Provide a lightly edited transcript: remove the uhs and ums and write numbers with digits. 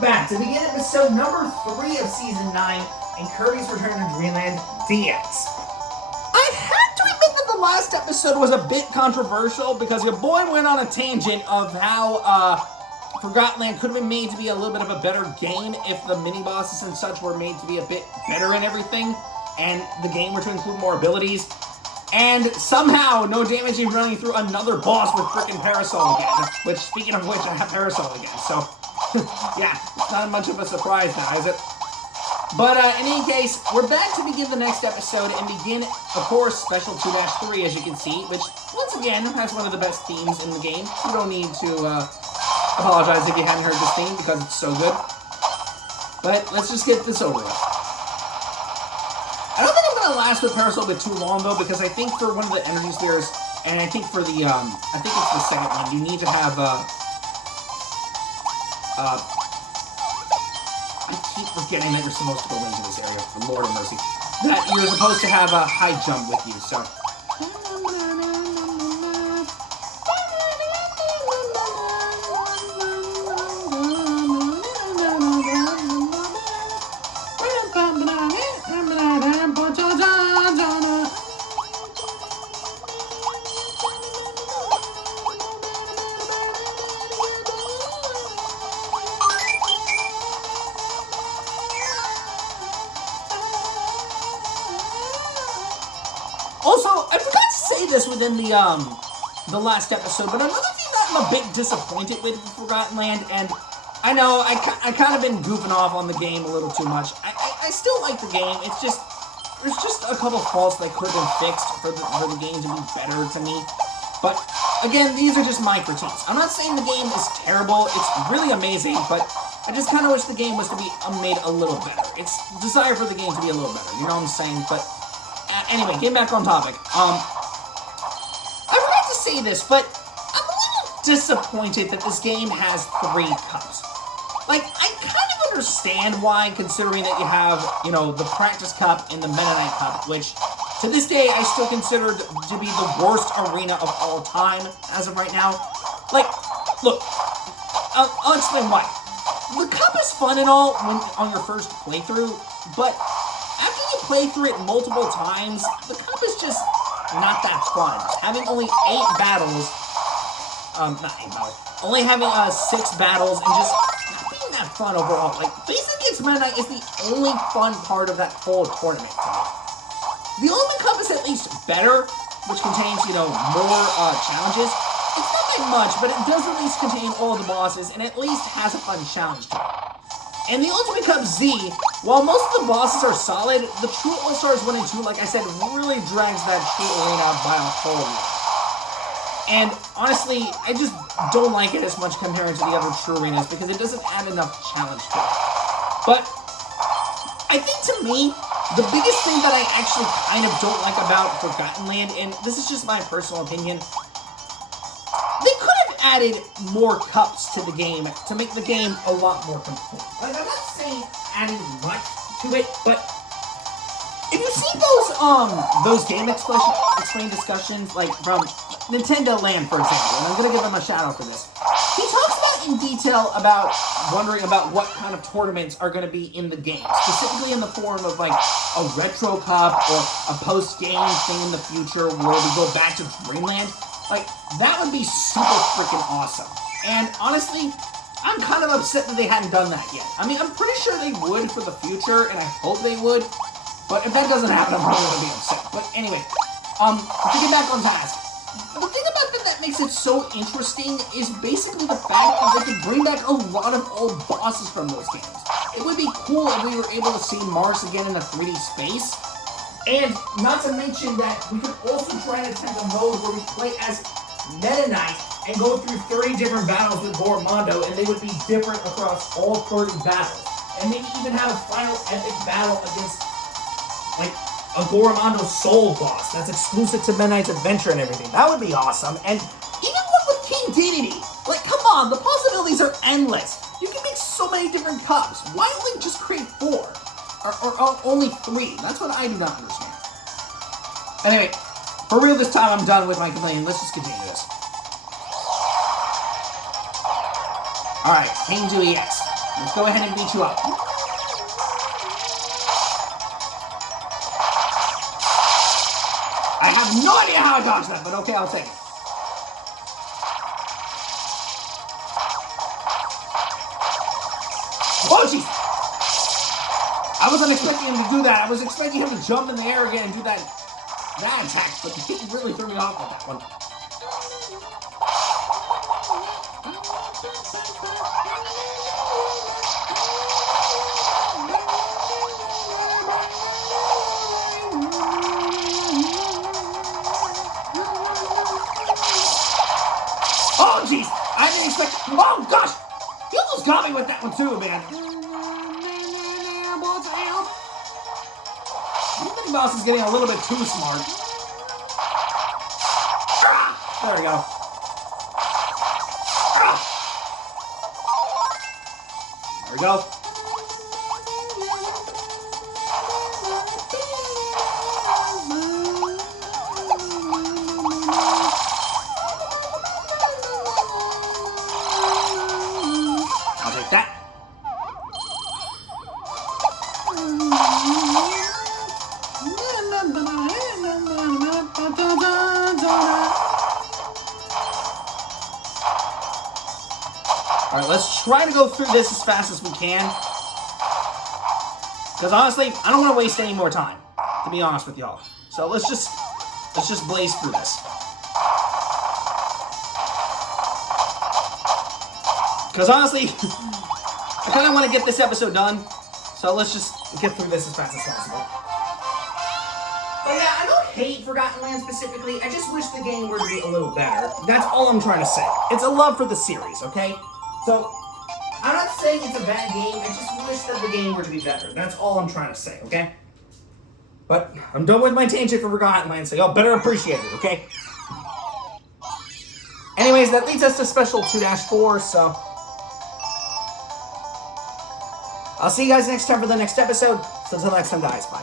we're back to begin episode number 3 of Season 9 and Kirby's Return to Dreamland DX. I had to admit that the last episode was a bit controversial because your boy went on a tangent of how Forgotten Land could have been made to be a little bit of a better game if the mini-bosses and such were made to be a bit better in everything, and the game were to include more abilities. And somehow, no damage in running through another boss with frickin' Parasol again. Which, speaking of which, I have Parasol again, so... yeah, it's not much of a surprise now, is it? But in any case, we're back to begin the next episode and begin, of course, Special 2-3, as you can see, which, once again, has one of the best themes in the game. You don't need to apologize if you hadn't heard this theme, because it's so good. But let's just get this over with. I don't think I'm going to last with Parasol a bit too long, though, because I think for one of the energy spheres, and I think for the, I think it's the second one, you need to have, I keep forgetting that you're supposed to go into this area, for Lord of mercy. That you're supposed to have a high jump with you, so... Also, I forgot to say this within the last episode, but another thing that I'm a bit disappointed with Forgotten Land, and I know I kind of been goofing off on the game a little too much. I still like the game. It's just there's just a couple faults that could have been fixed for the game to be better to me. But again, these are just my critiques. I'm not saying the game is terrible. It's really amazing, but I just kind of wish the game was to be made a little better. It's desire for the game to be a little better. You know what I'm saying? But anyway, getting back on topic. I forgot to say this, but I'm a little disappointed that this game has 3 cups. Like, I kind of understand why, considering that you have, you know, the Practice Cup and the Meta Knight Cup, which, to this day, I still consider to be the worst arena of all time, as of right now. Like, look, I'll explain why. The cup is fun and all when on your first playthrough, but after you play through it multiple times, the cup is just not that fun. Having only 8 battles, not 8 battles, only having 6 battles and just not being that fun overall. Like, facing against Meta Knight is the only fun part of that whole tournament to me. The Ultimate Cup is at least better, which contains, you know, more challenges. It's not that much, but it does at least contain all the bosses and at least has a fun challenge to it. And the Ultimate Cup Z, while most of the bosses are solid, the True All-Stars 1 and 2, like I said, really drags that True Arena by a whole lot. And honestly, I just don't like it as much compared to the other True Arenas because it doesn't add enough challenge to it. But I think to me, the biggest thing that I actually kind of don't like about Forgotten Land, and this is just my personal opinion, they could have added more cups to the game to make the game a lot more complete. Like, I'm not saying adding much to it, but if you see those game explain discussions, like from Nintendo Land, for example, and I'm gonna give him a shout out for this. He talks about in detail about wondering about what kind of tournaments are gonna be in the game, specifically in the form of like a retro cup or a post-game thing in the future where we go back to Dreamland. Like, that would be super freaking awesome. And honestly, I'm kind of upset that they hadn't done that yet. I mean, I'm pretty sure they would for the future, and I hope they would. But if that doesn't happen, I'm probably going to be upset. But anyway, to get back on task. The thing about that makes it so interesting is basically the fact that they could bring back a lot of old bosses from those games. It would be cool if we were able to see Mars again in a 3D space. And not to mention that we could also try and attempt a mode where we play as Meta Knight and go through 30 different battles with Goromondo, and they would be different across all 30 battles. And maybe even have a final epic battle against, like, a Goromondo Soul boss that's exclusive to Meta Knight's adventure and everything. That would be awesome. And even one with King Dedede. Like, come on, the possibilities are endless. You can make so many different cups. Why only just create 4? Or only 3. That's what I do not understand. Anyway, for real this time I'm done with my complaining. Let's just continue this. Alright, King DX. Let's go ahead and beat you up. I have no idea how I dodged that, but okay, I'll take it. Oh, jeez! I wasn't expecting him to do that. I was expecting him to jump in the air again and do that attack, but he really threw me off with that one. Oh, jeez! I didn't expect... Oh, gosh! You almost got me with that one, too, man. Mickey Mouse is getting a little bit too smart. There we go. There we go. I'll take that. Alright, let's try to go through this as fast as we can. Because honestly, I don't want to waste any more time, to be honest with y'all. So let's just blaze through this. Because honestly, I kind of want to get this episode done. So let's just get through this as fast as possible. But yeah, I don't hate Forgotten Land specifically. I just wish the game were to be a little better. That's all I'm trying to say. It's a love for the series, okay? So, I'm not saying it's a bad game. I just wish that the game were to be better. That's all I'm trying to say, okay? But I'm done with my tangent for Forgotten Land, so y'all better appreciate it, okay? Anyways, that leads us to Special 2-4, so... I'll see you guys next time for the next episode. So until next time, guys, bye.